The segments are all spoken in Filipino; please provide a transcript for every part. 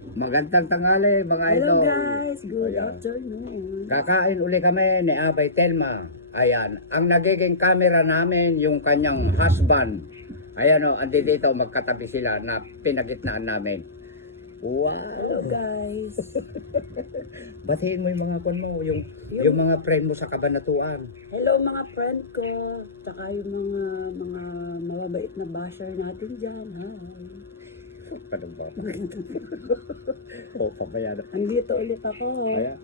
Magandang tanghali mga Hello idol. guys, good Ayan. afternoon. Kakain uli kami ni Abay Telma. Ayan, ang nagiging camera namin yung kanyang husband. Ayan o, andi dito magkatabi sila na pinagitnaan namin. Hello Wow! guys. Batiin mo yung mga kon mo, yung mga friend mo sa Kabanatuan. Hello mga friend ko, tsaka yung mga mababait na basher natin dyan. Hi. Ano ba? O, papaya na. Andito ulit ako. Ayan.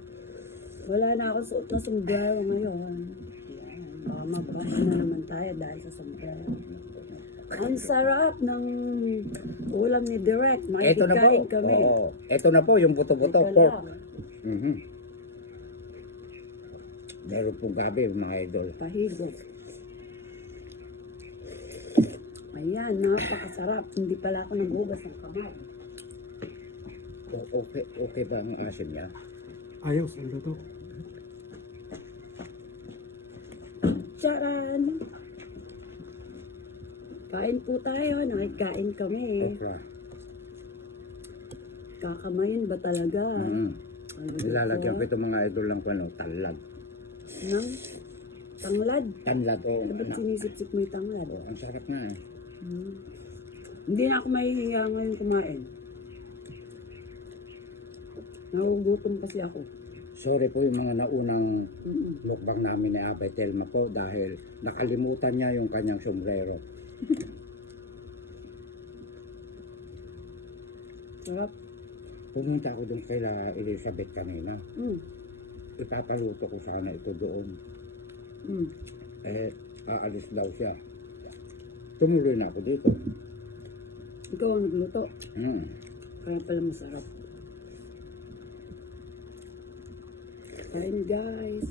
Wala na ako suot na sombrero ngayon. Yan. Mabash na naman tayo dahil sa sombrero. Ang sarap ng ulam ni Direk. Ito na po. Makikikain kami. Oo. Ito na po yung buto-buto Ito pork. lang. Mhm. Meron pong gabi mga idol. Pahigop. Ayan, napakasarap. Hindi pala ako naghugas ng kamay. Okay ba ang asin niya? Ayos, ang luto. Charan! Kain po tayo. Nakikain kami. Okra. Kakamayin ba talaga? Ang luto Nilalagyan ko ko itong mga idol lang ko, ano, tanlad. ng tanglad. Tanlad, o. Ano ba't sinisip-sip mo yung tanglad? Ang sarap nga eh. Hindi na ako mahihiya ngayon kumain. Nagugutom kasi ako. Sorry po yung mga naunang Mm-mm. mukbang namin ni Abay Telma po dahil nakalimutan niya yung kanyang sombrero. Sarap. Pumunta ako doon kay Elizabeth kanina. Mm. Ipapaluto ko sana ito doon. Mm. Eh, aalis daw siya. Tumuloy na ako dito. Ikaw ang nagluto. Kaya pala masarap. Kain guys.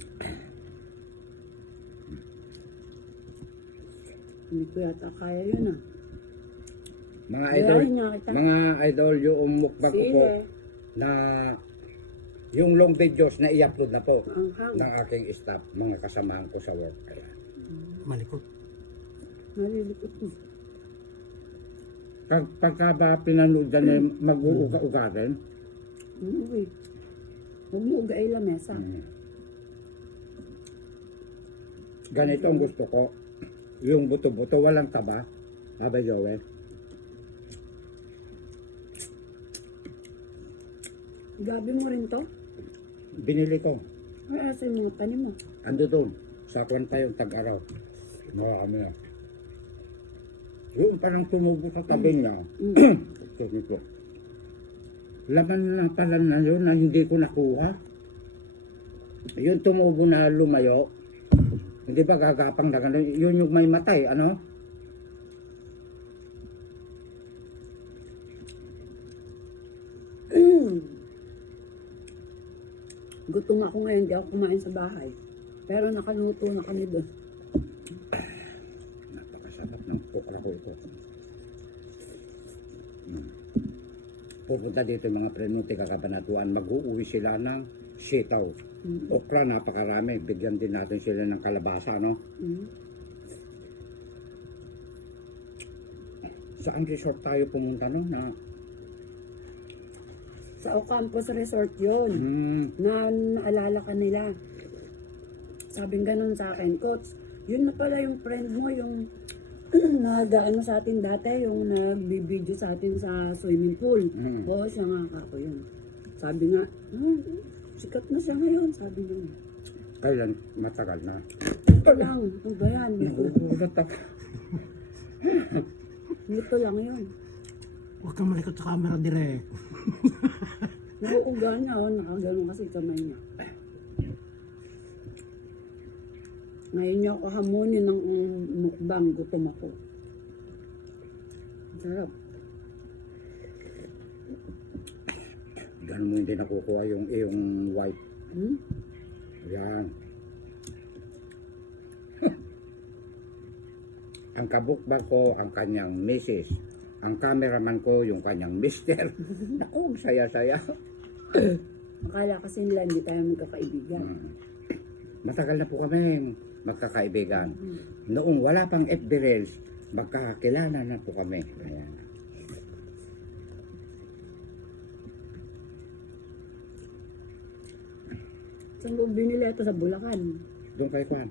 Hindi ko yata kaya yun ah. Mga idol, Gayahin nga kita. mga idol, yung mukbang ko po Sige. na yung long videos na i-upload na po Ang hang. ng aking staff, mga kasamahan ko sa work. Kaya, Malikot. Nalilikot mo. pagka ba pinanood na mag-uuga-ugarin, Uy. Huwag mo ugay lamesa. ganito ang gusto ko. Yung buto-buto, walang taba. Abay Joel. Gabi mo rin to? Binili ko. Ay, asa yung mga tanim mo? Ando doon. Sa kwan pa yung tag-araw. Marami na. Yung parang tumubo sa tabi niya. Sabi ko, laman na pala na yun na hindi ko nakuha. Yung tumubo na lumayo, hindi ba gagapang na gano'n? Yun yung may matay, ano? Gutom ako ngayon, hindi ako kumain sa bahay. Pero nakaluto na kami doon. Napakasarap ng okra ko ito. Pupunta dito yung mga prenuti kakabanatuan, mag-uuwi sila ng sitaw. Okra, napakarami. Bigyan din natin sila ng kalabasa, no? Saan resort tayo pumunta, no? Sa Ocampos Resort yun. Na naalala ka nila. Sabing ganun sa akin, Coach, yun na pala yung friend mo, yung nag-ano sa atin dati, yung nagbibideo sa atin sa swimming pool. Oo, siya nga ako yun. Sabi nga, sikat na siya ngayon, sabi niya. Kailan? Matagal na. Ito lang, ano ba yan? Nagugulat ako. Ito lang yun. Huwag kang malikot sa camera, direct. Nauuga niya, nakagano kasi kamay niya. Ngayon niya ako hamunin ng mukbang, gutom ako. Sarap. Ganun mo hindi nakukuha yung iyong wife. Yan. Ang kabukbang ko, ang kanyang misis. Ang cameraman ko, yung kanyang mister. Naku, saya-saya. Akala kasi nila hindi tayo magkakaibigan. Matagal na po kami magkakaibigan. Noong wala pang FB Reels, magkakakilala na po kami. Ayan. Saan mo binili ito? Sa Bulacan. Doon kay Kwan.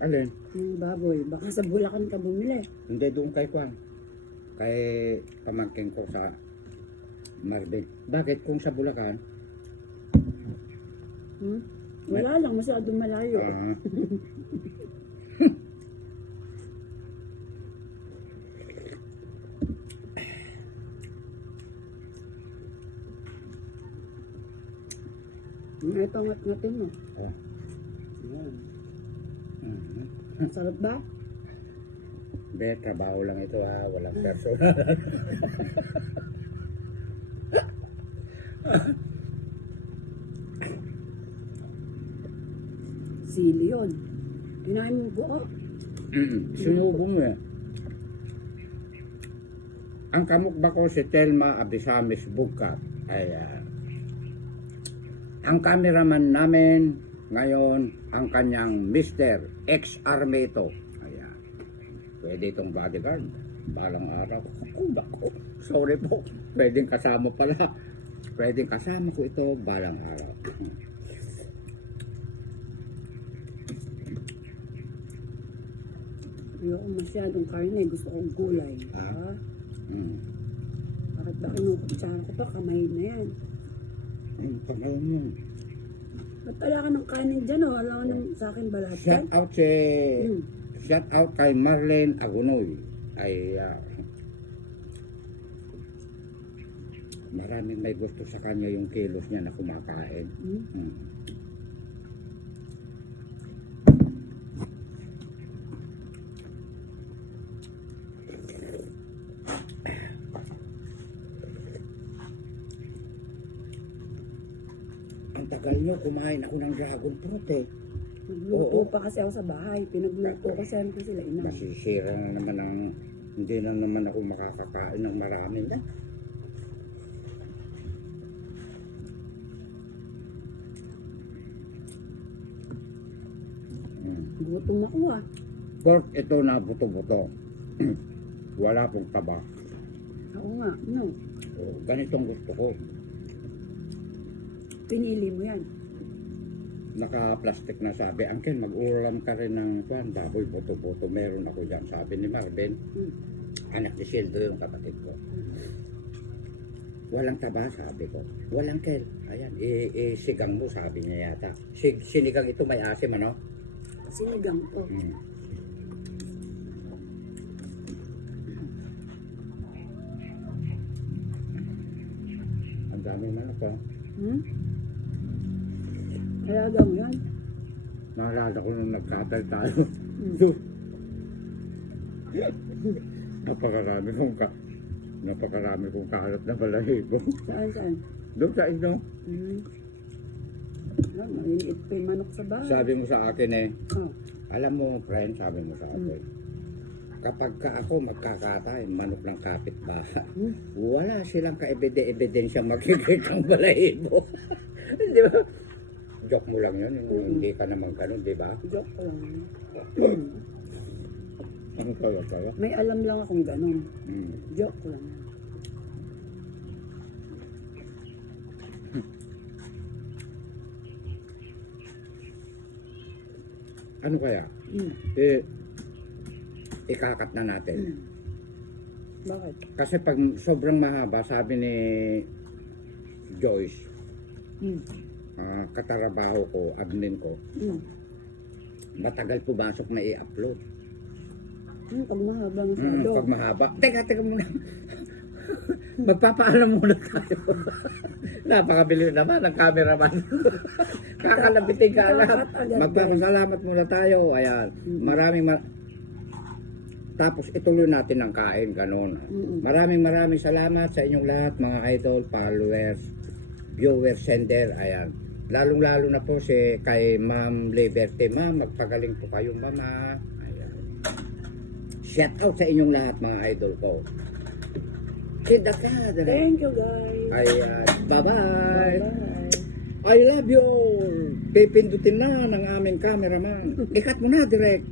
Alin? Yung baboy. Baka sa Bulacan ka bumili. Hindi doon kay Kwan. Kay pamangkin ko sa Marvin. Bakit kung sa Bulacan? Hmm? Wala lang, masyadong malayo. Ah, Ito ngat-ngatin mo. oh. Ayan. Mhm. Sarap ba? Be, trabaho lang ito ha. Walang personal. Sili yun. Kinain mo buo. Sinubo mo eh. Ang kamukba ko si Telma Abisamis Bugka. Ay, ang cameraman namin ngayon, ang kanyang Mr. Ex-Army ito. Ayan. Pwede itong bodyguard. Balang araw. Ako. Sorry po. Pwedeng kasama pala. Pwedeng kasama ko ito balang araw. Ayoko masyadong karne. Gusto kong gulay. Ah. Ah. Mm. Bakit ba kinukutsara ko pa? Kamay na yan. Kamay mo. Ba't wala ka ng kanin dyan? Oh? Wala ka ng sa akin ba lahat yan? Shout out si Hmm. shout out kay Marlene Agunoy. Ay maraming may gusto sa kanya yung kilos niya na kumakain. Hmm? Hmm. Ang tagal nyo, kumain ako ng dragon fruit eh. Nagluto Oo. pa kasi ako sa bahay. Pinagluto kasi ano ko sila ina. Masisira na naman ang, hindi na naman ako makakakain ng marami na. Gutom ako ah. Pork ito na buto-buto. Wala pong taba. Ako nga. No. So, ganitong gusto ko. Pinili mo yan. Naka-plastic na sabi, Uncle, mag-ulam ka rin ng baboy, buto-buto. Meron ako dyan. Sabi ni Marvin, Hmm. anak ni Sildo yung kapatid ko. Walang taba, sabi ko. Walang kel. Ayan, sigang mo, sabi niya yata. Sinigang ito may asim, ano? Sinigang ko. Hmm. Ang dami manok ko. Hmm? Alaga mo yan. Naalala ko nung nagkatay tayo. Hmm. Napakarami kong kalat na balahibo. Saan? Doon sa inyo. Hmm. Ah, maliliit pa yung manok sa bahay. Sabi mo sa akin eh, Oh. alam mo friend, sabi mo sa akin, kapag ka ako magkakatay, manok ng kapitbahay, Hmm. wala silang ka-ebidensya magkikitang balahibo. Di ba? Joke mo lang yun, hindi ka naman ganun, di ba? Joke ko lang. Ang kaya. May alam lang akong ganun. Hmm. Joke ko lang. Ano kaya? Hmm. Ikakat na natin. Hmm. Bakit? Kasi pag sobrang mahaba, sabi ni Joyce, Hmm. katarabaho ko, admin ko, Hmm. matagal pumasok na i-upload. Hmm. Pag mahaba masyado. Pag mahaba. Teka muna. Magpapaalam muna tayo. Napakabilis naman ang cameraman. Kakalabitin ka agad. Magpapasalamat muna tayo. Ayan. Tapos ituloy natin ang kain. Ganun. Maraming salamat sa inyong lahat, mga idol, followers, viewers, sender. Ayan. Lalong-lalo na po si kay Ma'am Liberty. Ma'am, magpagaling po kayo, Mama. Ayan. Shout out sa inyong lahat, mga idol ko. Kita ka. Thank you guys. Ayan. Bye-bye. Bye. I love you all. Pipindutin na ng aming cameraman. Ikat mo na direct.